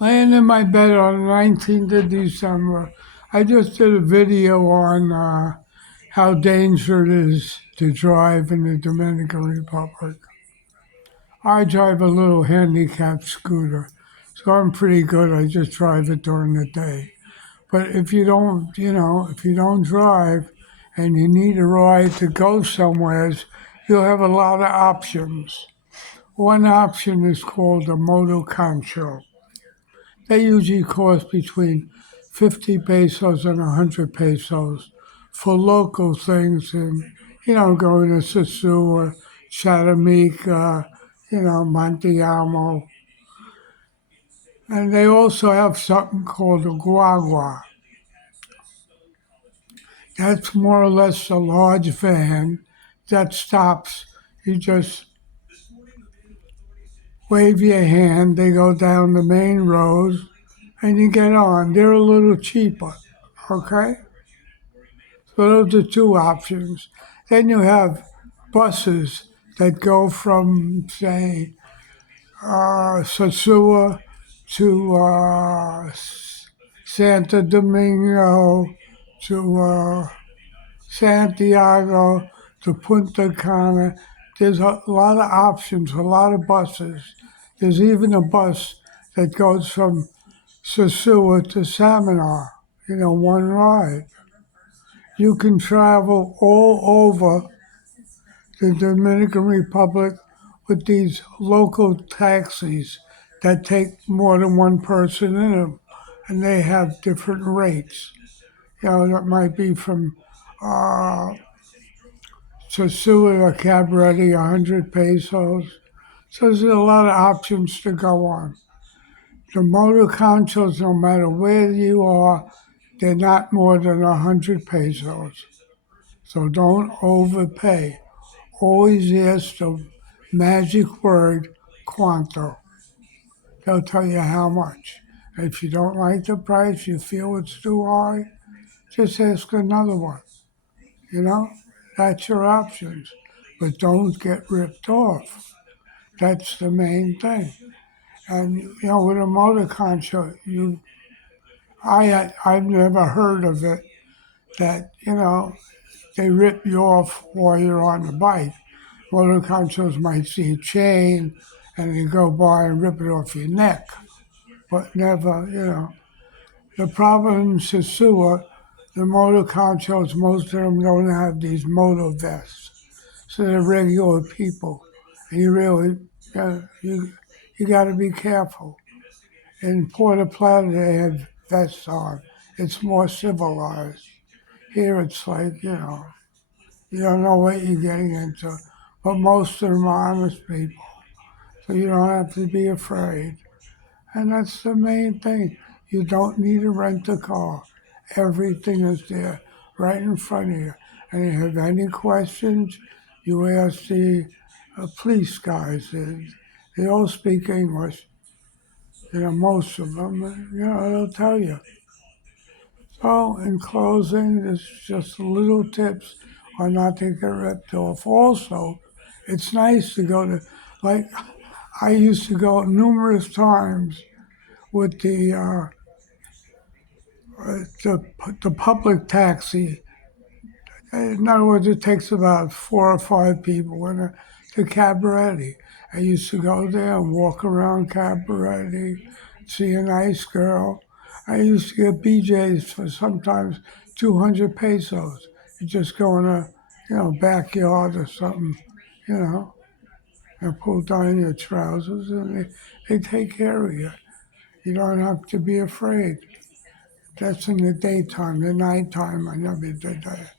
Laying in my bed on the 19th of December, I just did a video on how dangerous it is to drive in the Dominican Republic. I drive a little handicapped scooter, so I'm pretty good. I just drive it during the day. But if you don't drive and you need a ride to go somewhere, you'll have a lot of options. One option is called a moto concho. They usually cost between 50 pesos and 100 pesos for local things and, going to Sosua, Chatamica, Monte. And they also have something called a guagua. That's more or less a large van that stops. You just wave your hand, they go down the main road, and you get on. They're a little cheaper, okay? So those are two options. Then you have buses that go from, say, Sosua to Santo Domingo to Santiago to Punta Cana. There's a lot of options, a lot of buses. There's even a bus that goes from Sosua to Saminar, one ride. You can travel all over the Dominican Republic with these local taxis that take more than one person in them, and they have different rates. That might be from uh, Sosua or Cabarete, 100 pesos. So there's a lot of options to go on. The motor conchos, no matter where you are, they're not more than 100 pesos. So don't overpay. Always ask the magic word Cuanto. They'll tell you how much. If you don't like the price, you feel it's too high, just ask another one. You know, that's your options. But don't get ripped off. That's the main thing. And with a motor concho, I've never heard of it that they rip you off while you're on the bike. Motor conchos might see a chain and they go by and rip it off your neck, but never. The problem in Sosua, the motor conchos, most of them don't have these motor vests, so they're regular people, and you got to be careful. In Puerto Plata, they have vests on. It's more civilized. Here, it's like you don't know what you're getting into, but most of them are honest people, so you don't have to be afraid. And that's the main thing. You don't need to rent a car. Everything is there right in front of you. And if you have any questions, you ask the police guys. They all speak English, most of them, they'll tell you. So, in closing, there's just little tips on not to get ripped off. Also, it's nice to go to, like, I used to go numerous times with the public taxi. In other words, it takes about 4 or 5 people to Cabarete. I used to go there and walk around Cabarete, see a nice girl. I used to get BJ's for sometimes 200 pesos. You just go in a, backyard or something, you know, and pull down your trousers and they take care of you. You don't have to be afraid. That's in the daytime. The nighttime, I never did that.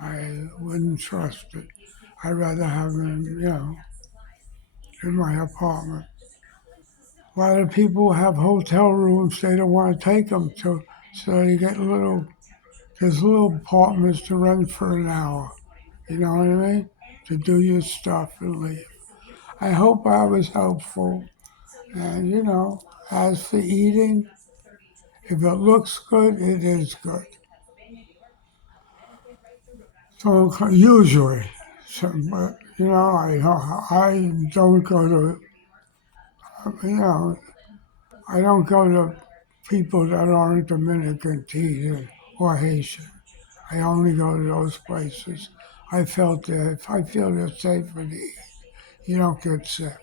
I wouldn't trust it. I'd rather have them, in my apartment. A lot of people have hotel rooms they don't want to take them to, so you get there's little apartments to rent for an hour. You know what I mean? To do your stuff and leave. I hope I was helpful. And, as for eating, if it looks good, it is good. So usually, but I don't go to, you know, I don't go to people that aren't Dominican to eat it or Haitian. I only go to those places. I felt that if I feel they're safer to eat, you don't get sick.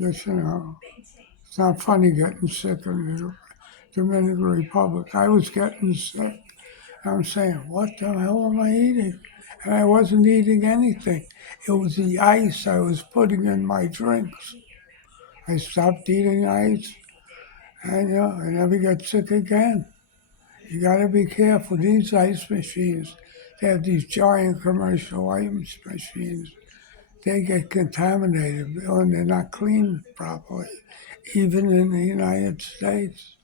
Just, it's not funny getting sick in the Dominican Republic. I was getting sick. I'm saying, what the hell am I eating? And I wasn't eating anything. It was the ice I was putting in my drinks. I stopped eating ice, and I never get sick again. You got to be careful. These ice machines, they have these giant commercial ice machines. They get contaminated and they're not cleaned properly, even in the United States.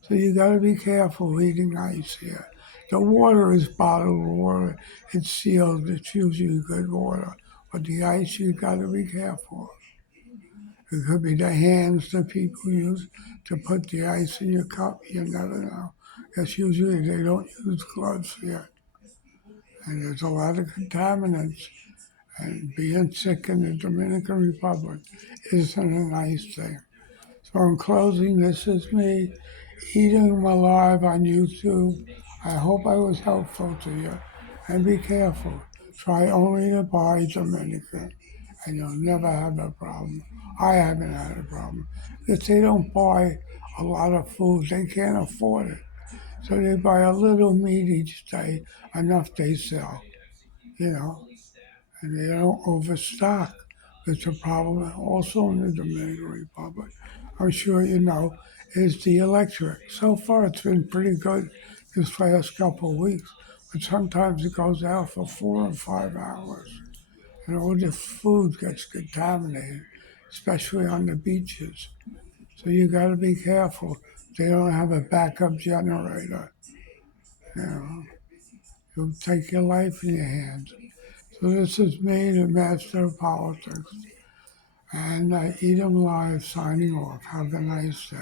So you got to be careful eating ice here. The water is bottled water. It's sealed. It's usually good water. But the ice, you got to be careful. It could be the hands that people use to put the ice in your cup. You never know. Because usually they don't use gloves here. And there's a lot of contaminants. And being sick in the Dominican Republic isn't a nice thing. So in closing, this is me eating them alive on YouTube. I hope I was helpful to you. And be careful. Try only to buy Dominican, and you'll never have a problem. I haven't had a problem. If they don't buy a lot of food, they can't afford it. So they buy a little meat each day, enough they sell, you know, and they don't overstock. It's a problem also in the Dominican Republic. I'm sure you know, is the electric. So far, it's been pretty good this last couple of weeks, but sometimes it goes out for 4 or 5 hours, and all the food gets contaminated, especially on the beaches. So you got to be careful. They don't have a backup generator. You know, you'll take your life in your hands. So this is me, the master of politics, and I eat 'em live, signing off. Have a nice day.